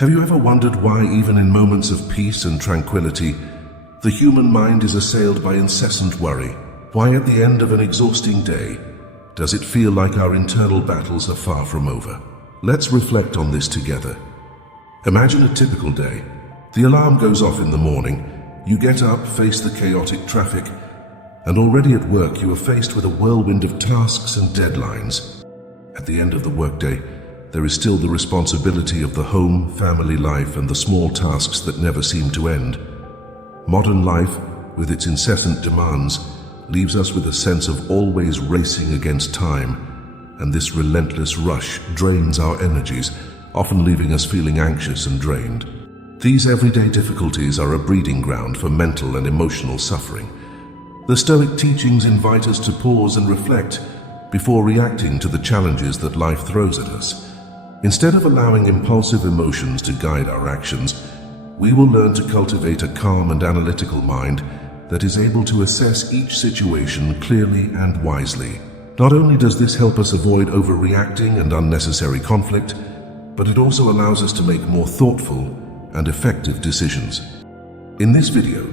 Have you ever wondered why, even in moments of peace and tranquility, the human mind is assailed by incessant worry? Why, at the end of an exhausting day, does it feel like our internal battles are far from over? Let's reflect on this together. Imagine a typical day. The alarm goes off in the morning, you get up, face the chaotic traffic, and already at work you are faced with a whirlwind of tasks and deadlines. At the end of the workday, there is still the responsibility of the home, family life, and the small tasks that never seem to end. Modern life, with its incessant demands, leaves us with a sense of always racing against time, and this relentless rush drains our energies, often leaving us feeling anxious and drained. These everyday difficulties are a breeding ground for mental and emotional suffering. The Stoic teachings invite us to pause and reflect before reacting to the challenges that life throws at us. Instead of allowing impulsive emotions to guide our actions, we will learn to cultivate a calm and analytical mind that is able to assess each situation clearly and wisely. Not only does this help us avoid overreacting and unnecessary conflict, but it also allows us to make more thoughtful and effective decisions. In this video,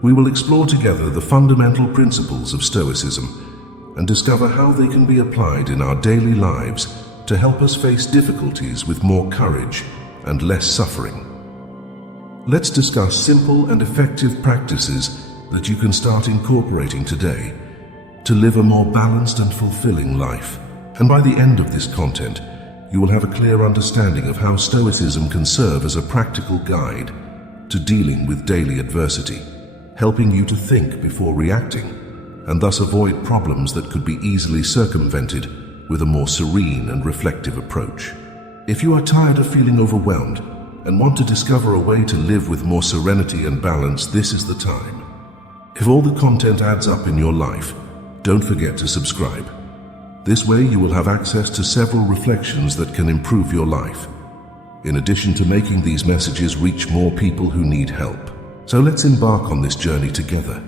we will explore together the fundamental principles of Stoicism and discover how they can be applied in our daily lives to help us face difficulties with more courage and less suffering. Let's discuss simple and effective practices that you can start incorporating today to live a more balanced and fulfilling life. And by the end of this content, you will have a clear understanding of how Stoicism can serve as a practical guide to dealing with daily adversity, helping you to think before reacting, and thus avoid problems that could be easily circumvented with a more serene and reflective approach. If you are tired of feeling overwhelmed and want to discover a way to live with more serenity and balance, this is the time. If all the content adds up in your life, don't forget to subscribe. This way you will have access to several reflections that can improve your life, in addition to making these messages reach more people who need help. So let's embark on this journey together,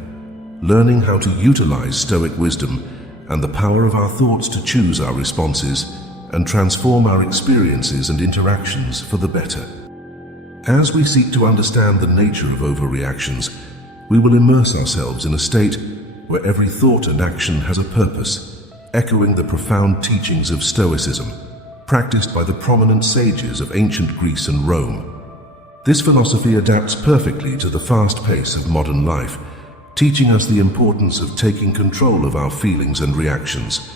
learning how to utilize Stoic wisdom and the power of our thoughts to choose our responses and transform our experiences and interactions for the better. As we seek to understand the nature of overreactions, we will immerse ourselves in a state where every thought and action has a purpose, echoing the profound teachings of Stoicism, practiced by the prominent sages of ancient Greece and Rome. This philosophy adapts perfectly to the fast pace of modern life, teaching us the importance of taking control of our feelings and reactions.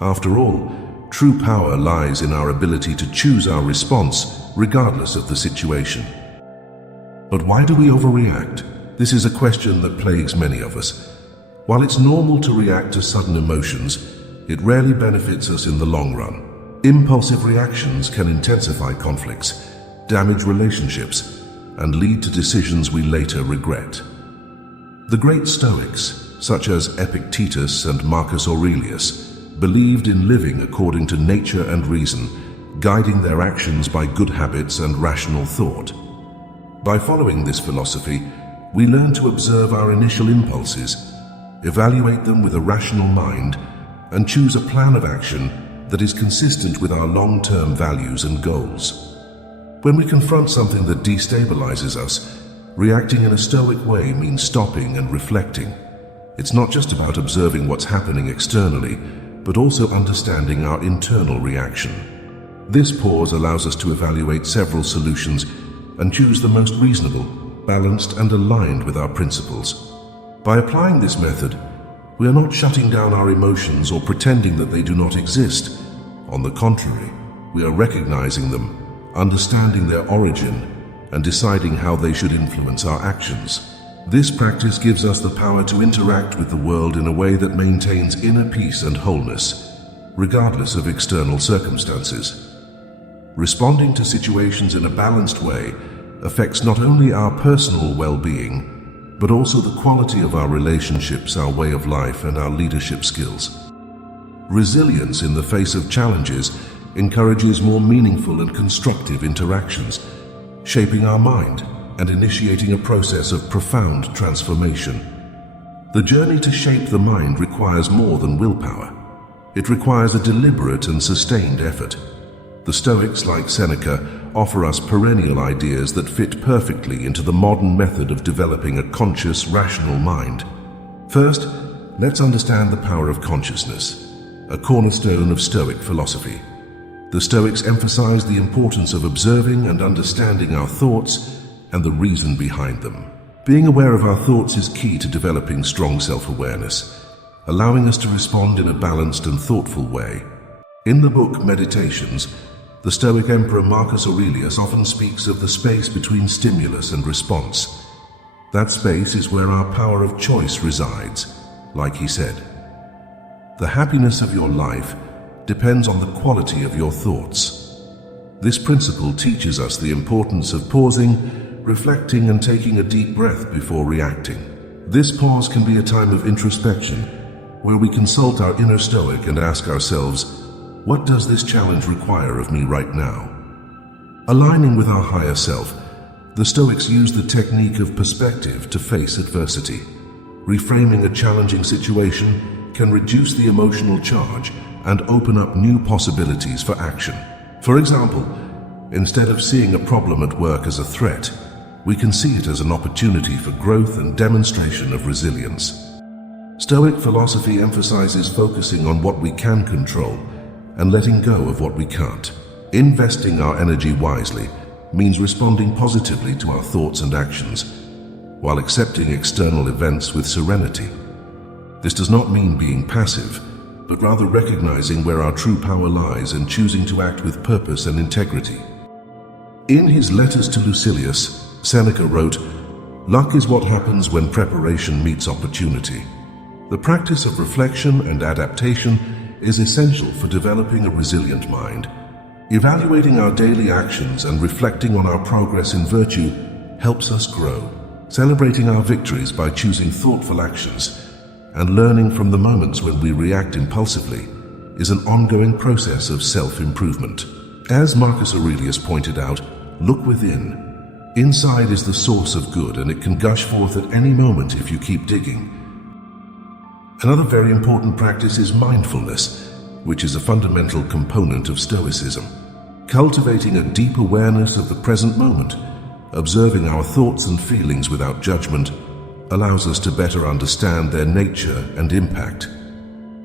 After all, true power lies in our ability to choose our response regardless of the situation. But why do we overreact? This is a question that plagues many of us. While it's normal to react to sudden emotions, it rarely benefits us in the long run. Impulsive reactions can intensify conflicts, damage relationships, and lead to decisions we later regret. The great Stoics, such as Epictetus and Marcus Aurelius, believed in living according to nature and reason, guiding their actions by good habits and rational thought. By following this philosophy, we learn to observe our initial impulses, evaluate them with a rational mind, and choose a plan of action that is consistent with our long-term values and goals. When we confront something that destabilizes us, reacting in a Stoic way means stopping and reflecting. It's not just about observing what's happening externally, but also understanding our internal reaction. This pause allows us to evaluate several solutions and choose the most reasonable, balanced, and aligned with our principles. By applying this method, we are not shutting down our emotions or pretending that they do not exist. On the contrary, we are recognizing them, understanding their origin, and deciding how they should influence our actions. This practice gives us the power to interact with the world in a way that maintains inner peace and wholeness, regardless of external circumstances. Responding to situations in a balanced way affects not only our personal well-being, but also the quality of our relationships, our way of life, and our leadership skills. Resilience in the face of challenges encourages more meaningful and constructive interactions, shaping our mind and initiating a process of profound transformation. The journey to shape the mind requires more than willpower. It requires a deliberate and sustained effort. The Stoics, like Seneca, offer us perennial ideas that fit perfectly into the modern method of developing a conscious, rational mind. First, let's understand the power of consciousness, a cornerstone of Stoic philosophy. The Stoics emphasize the importance of observing and understanding our thoughts and the reason behind them. Being aware of our thoughts is key to developing strong self-awareness, allowing us to respond in a balanced and thoughtful way. In the book Meditations, the Stoic Emperor Marcus Aurelius often speaks of the space between stimulus and response. That space is where our power of choice resides, like he said. The happiness of your life depends on the quality of your thoughts. This principle teaches us the importance of pausing, reflecting, and taking a deep breath before reacting. This pause can be a time of introspection, where we consult our inner Stoic and ask ourselves, what does this challenge require of me right now? Aligning with our higher self, the Stoics use the technique of perspective to face adversity. Reframing a challenging situation can reduce the emotional charge and open up new possibilities for action. For example, instead of seeing a problem at work as a threat, we can see it as an opportunity for growth and demonstration of resilience. Stoic philosophy emphasizes focusing on what we can control and letting go of what we can't. Investing our energy wisely means responding positively to our thoughts and actions, while accepting external events with serenity. This does not mean being passive, but rather recognizing where our true power lies and choosing to act with purpose and integrity. In his letters to Lucilius, Seneca wrote, "Luck is what happens when preparation meets opportunity." The practice of reflection and adaptation is essential for developing a resilient mind. Evaluating our daily actions and reflecting on our progress in virtue helps us grow. Celebrating our victories by choosing thoughtful actions and learning from the moments when we react impulsively is an ongoing process of self-improvement. As Marcus Aurelius pointed out, look within. Inside is the source of good, and it can gush forth at any moment if you keep digging. Another very important practice is mindfulness, which is a fundamental component of Stoicism. Cultivating a deep awareness of the present moment, observing our thoughts and feelings without judgment, allows us to better understand their nature and impact.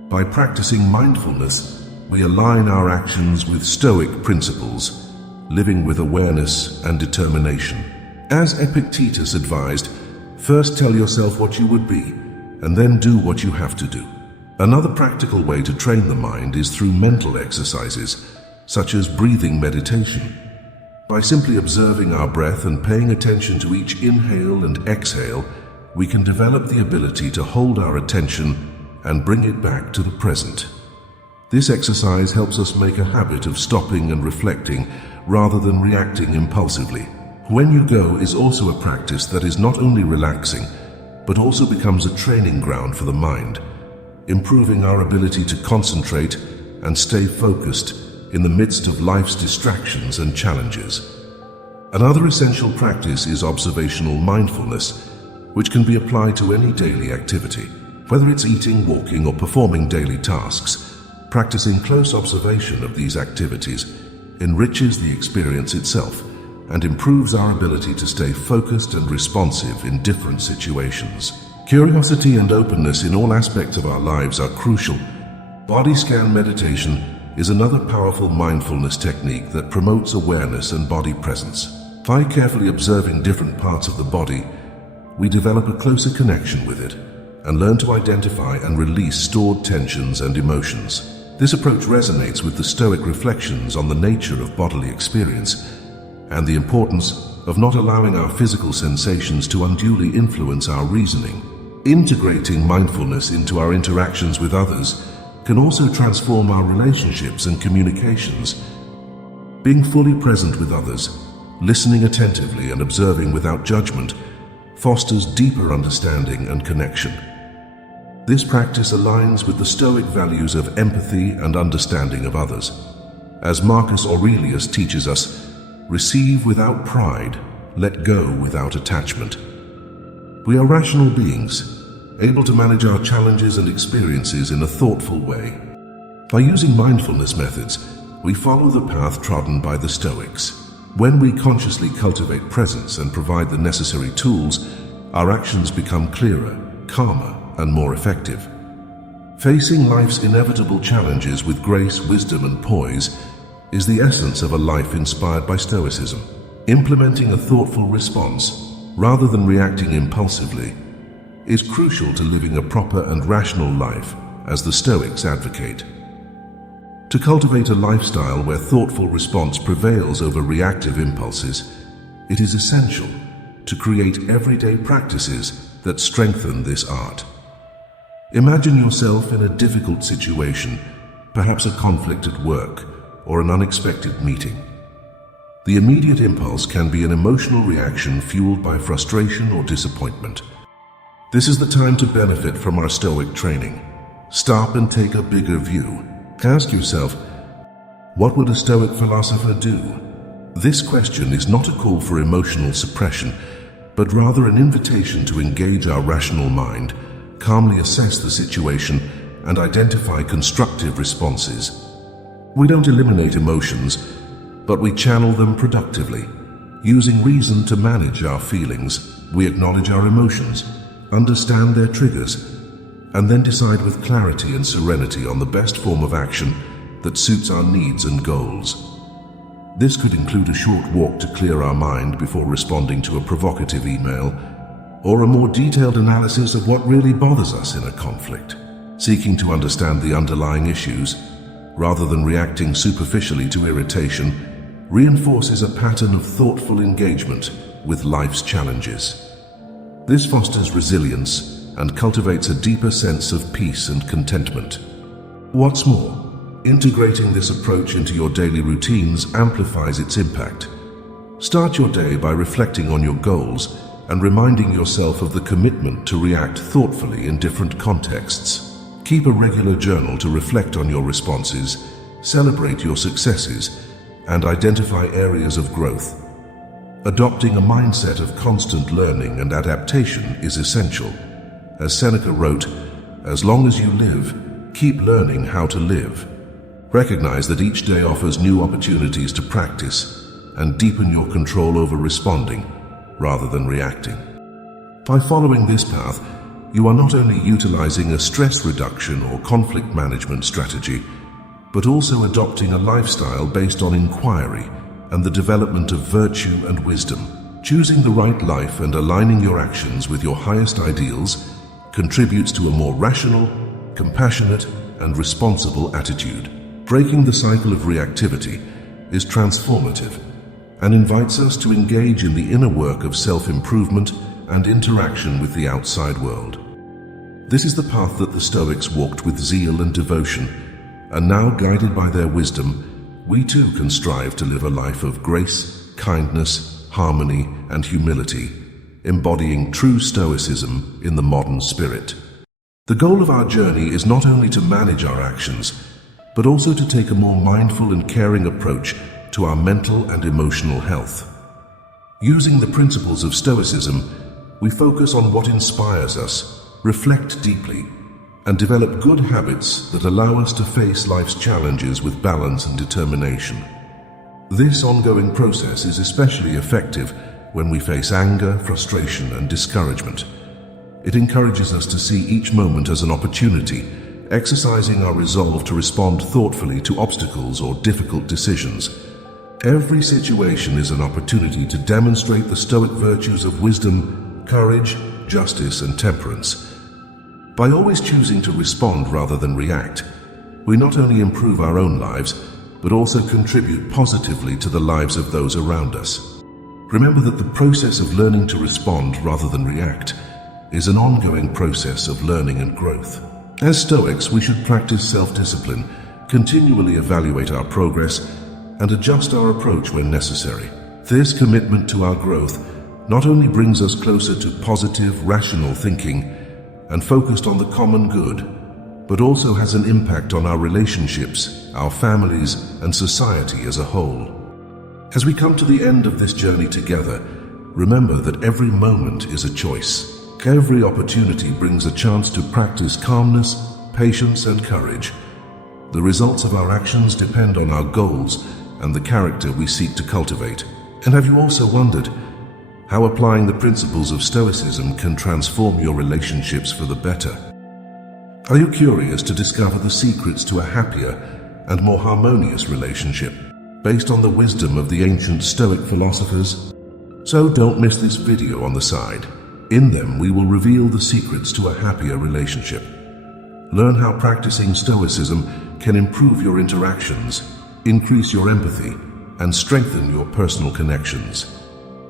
By practicing mindfulness, we align our actions with Stoic principles, living with awareness and determination. As Epictetus advised, first tell yourself what you would be, and then do what you have to do. Another practical way to train the mind is through mental exercises, such as breathing meditation. By simply observing our breath and paying attention to each inhale and exhale, we can develop the ability to hold our attention and bring it back to the present. This exercise helps us make a habit of stopping and reflecting rather than reacting impulsively. When You Go is also a practice that is not only relaxing, but also becomes a training ground for the mind, improving our ability to concentrate and stay focused in the midst of life's distractions and challenges. Another essential practice is observational mindfulness, which can be applied to any daily activity. Whether it's eating, walking, or performing daily tasks, practicing close observation of these activities enriches the experience itself and improves our ability to stay focused and responsive in different situations. Curiosity and openness in all aspects of our lives are crucial. Body scan meditation is another powerful mindfulness technique that promotes awareness and body presence. By carefully observing different parts of the body, we develop a closer connection with it and learn to identify and release stored tensions and emotions. This approach resonates with the Stoic reflections on the nature of bodily experience and the importance of not allowing our physical sensations to unduly influence our reasoning. Integrating mindfulness into our interactions with others can also transform our relationships and communications. Being fully present with others, listening attentively and observing without judgment fosters deeper understanding and connection. This practice aligns with the Stoic values of empathy and understanding of others. As Marcus Aurelius teaches us, receive without pride, let go without attachment. We are rational beings, able to manage our challenges and experiences in a thoughtful way. By using mindfulness methods, we follow the path trodden by the Stoics. when we consciously cultivate presence and provide the necessary tools, our actions become clearer, calmer, and more effective. Facing life's inevitable challenges with grace, wisdom, and poise is the essence of a life inspired by Stoicism. Implementing a thoughtful response, rather than reacting impulsively, is crucial to living a proper and rational life, as the Stoics advocate. To cultivate a lifestyle where thoughtful response prevails over reactive impulses, it is essential to create everyday practices that strengthen this art. Imagine yourself in a difficult situation, perhaps a conflict at work or an unexpected meeting. The immediate impulse can be an emotional reaction fueled by frustration or disappointment. This is the time to benefit from our Stoic training. Stop and take a bigger view. Ask yourself, what would a Stoic philosopher do? This question is not a call for emotional suppression, but rather an invitation to engage our rational mind, calmly assess the situation, and identify constructive responses. We don't eliminate emotions, but we channel them productively. Using reason to manage our feelings, we acknowledge our emotions, understand their triggers, and then decide with clarity and serenity on the best form of action that suits our needs and goals. This could include a short walk to clear our mind before responding to a provocative email, or a more detailed analysis of what really bothers us in a conflict. Seeking to understand the underlying issues, rather than reacting superficially to irritation, reinforces a pattern of thoughtful engagement with life's challenges. This fosters resilience and cultivates a deeper sense of peace and contentment. What's more, integrating this approach into your daily routines amplifies its impact. Start your day by reflecting on your goals and reminding yourself of the commitment to react thoughtfully in different contexts. Keep a regular journal to reflect on your responses, celebrate your successes, and identify areas of growth. Adopting a mindset of constant learning and adaptation is essential. As Seneca wrote, "As long as you live, keep learning how to live." Recognize that each day offers new opportunities to practice and deepen your control over responding rather than reacting. By following this path, you are not only utilizing a stress reduction or conflict management strategy, but also adopting a lifestyle based on inquiry and the development of virtue and wisdom. Choosing the right life and aligning your actions with your highest ideals contributes to a more rational, compassionate, and responsible attitude. Breaking the cycle of reactivity is transformative and invites us to engage in the inner work of self-improvement and interaction with the outside world. This is the path that the Stoics walked with zeal and devotion, and now, guided by their wisdom, we too can strive to live a life of grace, kindness, harmony, and humility, embodying true Stoicism in the modern spirit. The goal of our journey is not only to manage our actions, but also to take a more mindful and caring approach to our mental and emotional health. Using the principles of Stoicism, we focus on what inspires us, reflect deeply, and develop good habits that allow us to face life's challenges with balance and determination. This ongoing process is especially effective when we face anger, frustration, and discouragement. It encourages us to see each moment as an opportunity, exercising our resolve to respond thoughtfully to obstacles or difficult decisions. Every situation is an opportunity to demonstrate the Stoic virtues of wisdom, courage, justice, and temperance. By always choosing to respond rather than react, we not only improve our own lives, but also contribute positively to the lives of those around us. Remember that the process of learning to respond rather than react is an ongoing process of learning and growth. As Stoics, we should practice self-discipline, continually evaluate our progress, and adjust our approach when necessary. This commitment to our growth not only brings us closer to positive, rational thinking and focused on the common good, but also has an impact on our relationships, our families, and society as a whole. As we come to the end of this journey together, remember that every moment is a choice. Every opportunity brings a chance to practice calmness, patience, and courage. The results of our actions depend on our goals and the character we seek to cultivate. And have you also wondered how applying the principles of Stoicism can transform your relationships for the better? Are you curious to discover the secrets to a happier and more harmonious relationship based on the wisdom of the ancient Stoic philosophers? So don't miss this video on the side. In them, we will reveal the secrets to a happier relationship. Learn how practicing Stoicism can improve your interactions, increase your empathy, and strengthen your personal connections.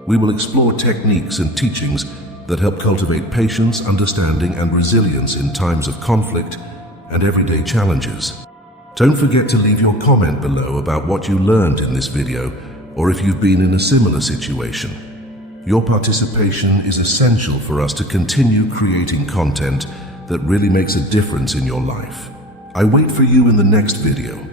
We will explore techniques and teachings that help cultivate patience, understanding, and resilience in times of conflict and everyday challenges. Don't forget to leave your comment below about what you learned in this video, or if you've been in a similar situation. Your participation is essential for us to continue creating content that really makes a difference in your life. I wait for you in the next video.